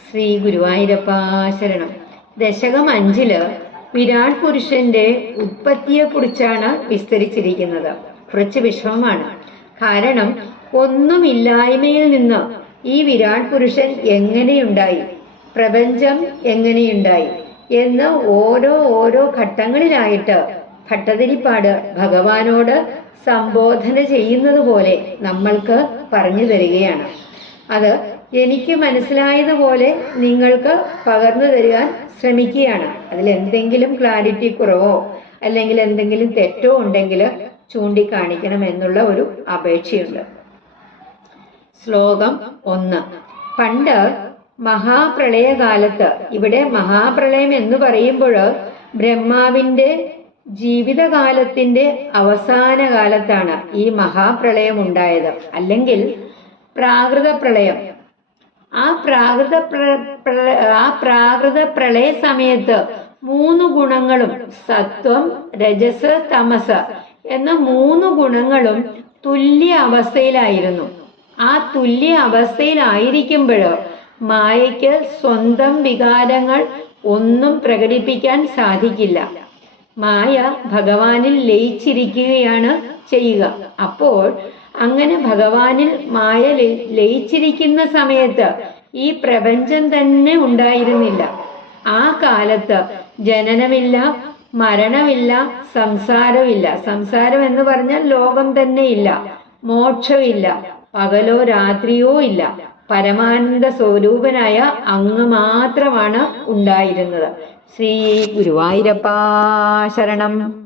ശ്രീ ഗുരുവായൂരപ്പ ശരണം. ദശകം അഞ്ചിൽ വിരാട് പുരുഷന്റെ ഉത്പത്തിയെ കുറിച്ചാണ് വിസ്തരിച്ചിരിക്കുന്നത്. കുറച്ച് വിഷമമാണ്. കാരണം ഒന്നുമില്ലായ്മയിൽ നിന്ന് ഈ വിരാട് പുരുഷൻ എങ്ങനെയുണ്ടായി? പ്രപഞ്ചം എങ്ങനെയുണ്ടായി? എന്ന് ഓരോ ഓരോ ഘട്ടങ്ങളിലായിട്ട് ഭട്ടതിരിപ്പാട് ഭഗവാനോട് സംബോധന ചെയ്യുന്നത് പോലെ നമ്മൾക്ക് പറഞ്ഞു തരികയാണ്. അത് എനിക്ക് മനസ്സിലായതുപോലെ നിങ്ങൾക്ക് പകർന്നു തരുവാൻ ശ്രമിക്കുകയാണ്. അതിൽ എന്തെങ്കിലും ക്ലാരിറ്റി കുറവോ അല്ലെങ്കിൽ എന്തെങ്കിലും തെറ്റോ ഉണ്ടെങ്കിൽ ചൂണ്ടിക്കാണിക്കണം എന്നുള്ള ഒരു അപേക്ഷയുണ്ട്. ശ്ലോകം ഒന്ന്. പണ്ട് മഹാപ്രളയകാലത്ത് ഇവിടെ മഹാപ്രളയം എന്ന് പറയുമ്പോൾ ബ്രഹ്മാവിന്റെ ജീവിതകാലത്തിന്റെ അവസാന കാലത്താണ് ഈ മഹാപ്രളയം ഉണ്ടായത്. അല്ലെങ്കിൽ പ്രാകൃത പ്രളയം ആ പ്രാകൃത പ്ര- പ്ര- ആ പ്രാകൃത പ്രളയ സമയത്ത് മൂന്ന് ഗുണങ്ങളും സത്വം രജസ് തമസ് എന്ന മൂന്ന് ഗുണങ്ങളും തുല്യ അവസ്ഥയിലായിരുന്നു. ആ തുല്യ അവസ്ഥയിലായിരിക്കുമ്പോൾ മായയ്ക്ക് സ്വന്തം വികാരങ്ങൾ ഒന്നും പ്രകടിപ്പിക്കാൻ സാധിക്കില്ല. മായ ഭഗവാനിൽ ലയിച്ചിരിക്കുകയാണ് ചെയ്യുക. അപ്പോൾ അങ്ങനെ ഭഗവാനിൽ മായ ലയി- ലയിച്ചിരിക്കുന്ന സമയത്ത് ഈ പ്രപഞ്ചം തന്നെ ഉണ്ടായിരുന്നില്ല. ആ കാലത്ത് ജനനമില്ല മരണമില്ല സംസാരമില്ല. സംസാരം എന്ന് പറഞ്ഞാൽ ലോകം തന്നെ ഇല്ല. മോക്ഷമില്ല. പകലോ രാത്രിയോ ഇല്ല. പരമാനന്ദ സ്വരൂപനായ അങ്ങ് മാത്രമാണ് ഉണ്ടായിരുന്നത്. ശ്രീ ഗുരുവായൂരപ്പ ശരണം.